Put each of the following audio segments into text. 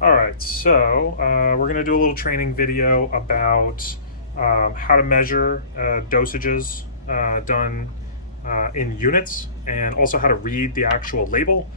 All right, so we're going to do a little training video about how to measure dosages done in units, and also how to read the actual label,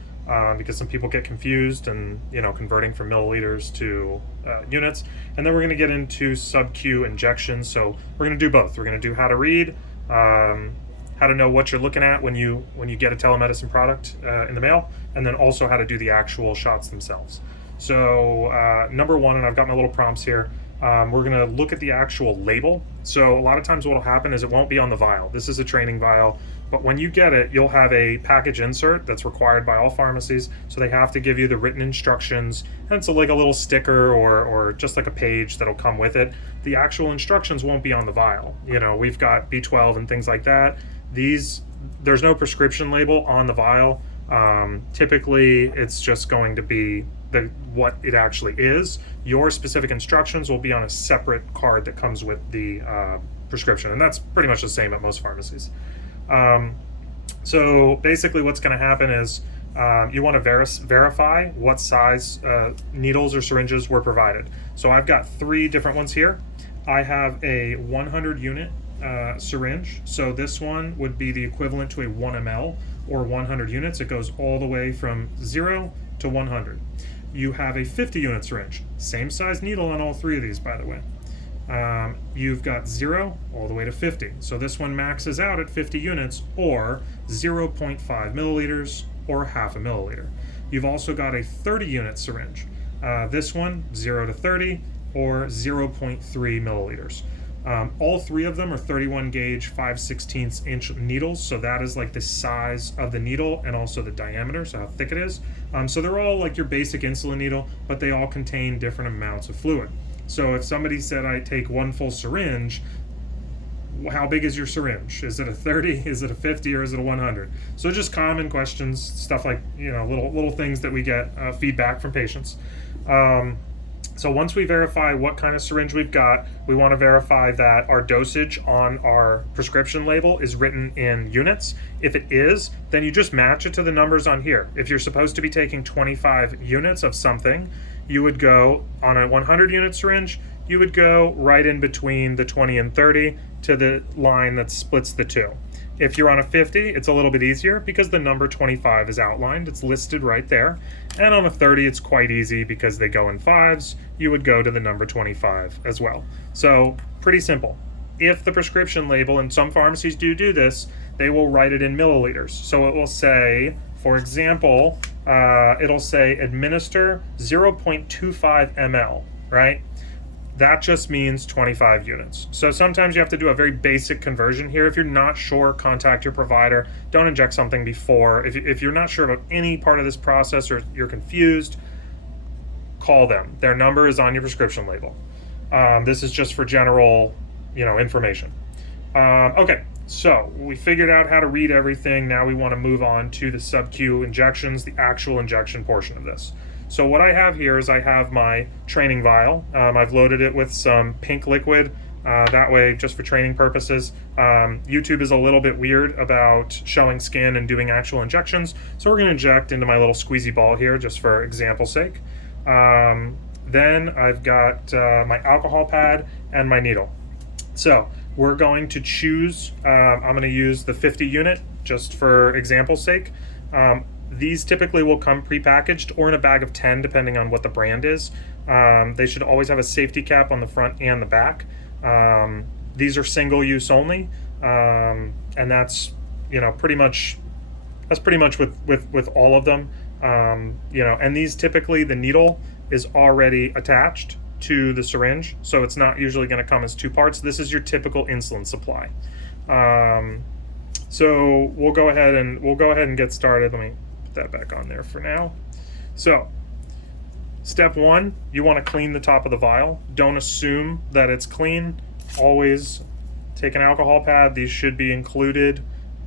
because some people get confused and converting from milliliters to units. And then we're going to get into SubQ injections. So we're going to do both. We're going to do how to read, how to know what you're looking at when you get a telemedicine product in the mail, and then also how to do the actual shots themselves. So number one, and I've got my little prompts here, we're going to look at the actual label. So a lot of times what will happen is it won't be on the vial. This is a training vial, but when you get it, you'll have a package insert that's required by all pharmacies. So they have to give you the written instructions, and it's like a little sticker or just like a page that'll come with it. The actual instructions won't be on the vial. We've got B12 and things like that. There's no prescription label on the vial. Typically, it's just going to be what it actually is. Your specific instructions will be on a separate card that comes with the prescription, and that's pretty much the same at most pharmacies. So basically what's going to happen is you want to verify what size needles or syringes were provided. So I've got 3 different ones here. I have a 100 unit syringe. So this one would be the equivalent to a 1 ml or 100 units. It goes all the way from 0 to 100. You have a 50 unit syringe, same size needle on all 3 of these, by the way. You've got 0 all the way to 50. So this one maxes out at 50 units, or 0.5 milliliters, or half a milliliter. You've also got a 30 unit syringe. This one, 0 to 30, or 0.3 milliliters. All 3 of them are 31 gauge 5/16 inch needles, so that is like the size of the needle and also the diameter, so how thick it is. So they're all like your basic insulin needle, but they all contain different amounts of fluid. So if somebody said, I take 1 full syringe, how big is your syringe? Is it a 30, is it a 50, or is it a 100? So just common questions, stuff like, little things that we get feedback from patients. So once we verify what kind of syringe we've got, we want to verify that our dosage on our prescription label is written in units. If it is, then you just match it to the numbers on here. If you're supposed to be taking 25 units of something, you would go on a 100 unit syringe, you would go right in between the 20 and 30 to the line that splits the 2. If you're on a 50, it's a little bit easier because the number 25 is outlined. It's listed right there. And on a 30, it's quite easy because they go in 5s. You would go to the number 25 as well. So pretty simple. If the prescription label, and some pharmacies do this, they will write it in milliliters. So it will say, for example, it'll say administer 0.25 ml, right? That just means 25 units. So sometimes you have to do a very basic conversion here. If you're not sure, contact your provider. Don't inject something before. If you're not sure about any part of this process or you're confused, call them. Their number is on your prescription label. This is just for general, information. Okay, so we figured out how to read everything. Now we want to move on to the SubQ injections, the actual injection portion of this. So what I have here is I have my training vial. I've loaded it with some pink liquid, that way just for training purposes. YouTube is a little bit weird about showing skin and doing actual injections, so we're going to inject into my little squeezy ball here just for example's sake. Then I've got my alcohol pad and my needle. So we're going to choose, I'm going to use the 50 unit just for example's sake. These typically will come prepackaged or in a bag of 10, depending on what the brand is. They should always have a safety cap on the front and the back. These are single use only, and that's pretty much with all of them. And these typically, the needle is already attached to the syringe, so it's not usually going to come as 2 parts. This is your typical insulin supply. So we'll go ahead and get started. Let me put that back on there for now. So step 1, you want to clean the top of the vial. Don't assume that it's clean. Always take an alcohol pad. These should be included.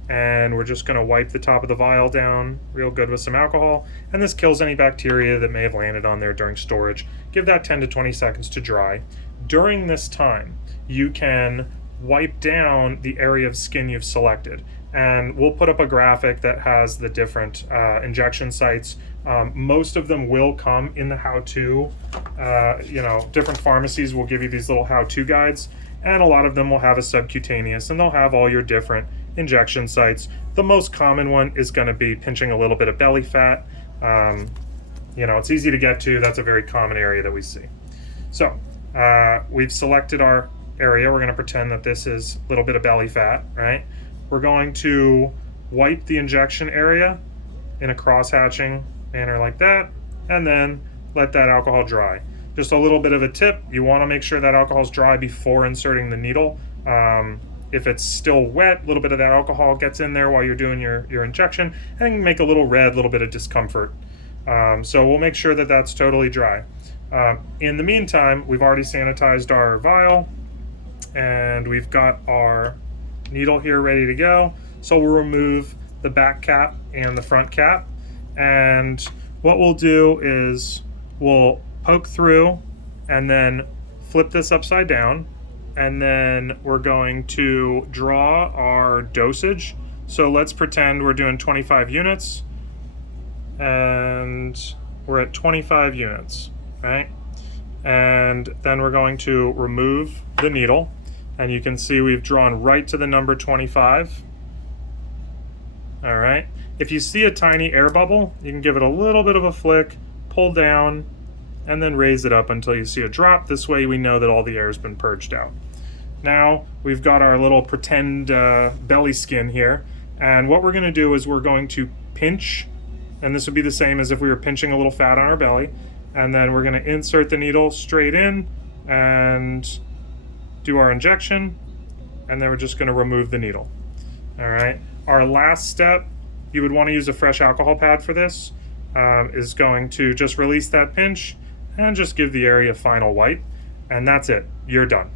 And we're just going to wipe the top of the vial down real good with some alcohol. And this kills any bacteria that may have landed on there during storage. Give that 10 to 20 seconds to dry. During this time, you can wipe down the area of skin you've selected. and we'll put up a graphic that has the different injection sites. Most of them will come in the how-to. Different pharmacies will give you these little how-to guides, and a lot of them will have a subcutaneous, and they'll have all your different injection sites. The most common one is going to be pinching a little bit of belly fat. It's easy to get to. That's a very common area that we see. So we've selected our area. We're going to pretend that this is a little bit of belly fat, right? We're going to wipe the injection area in a cross-hatching manner like that, and then let that alcohol dry. Just a little bit of a tip, you want to make sure that alcohol is dry before inserting the needle. If it's still wet, a little bit of that alcohol gets in there while you're doing your injection, and can make a little red, a little bit of discomfort. So we'll make sure that that's totally dry. In the meantime, we've already sanitized our vial, and we've got our needle here ready to go. So we'll remove the back cap and the front cap, and what we'll do is we'll poke through and then flip this upside down, and then we're going to draw our dosage. So let's pretend we're doing 25 units, and we're at 25 units, right? And then we're going to remove the needle, and you can see we've drawn right to the number 25. All right. If you see a tiny air bubble, you can give it a little bit of a flick, pull down, and then raise it up until you see a drop. This way we know that all the air has been purged out. Now we've got our little pretend belly skin here, and what we're going to do is we're going to pinch, and this would be the same as if we were pinching a little fat on our belly, and then we're going to insert the needle straight in and do our injection, and then we're just going to remove the needle. All right. Our last step, you would want to use a fresh alcohol pad for this, is going to just release that pinch and just give the area a final wipe, and that's it. You're done.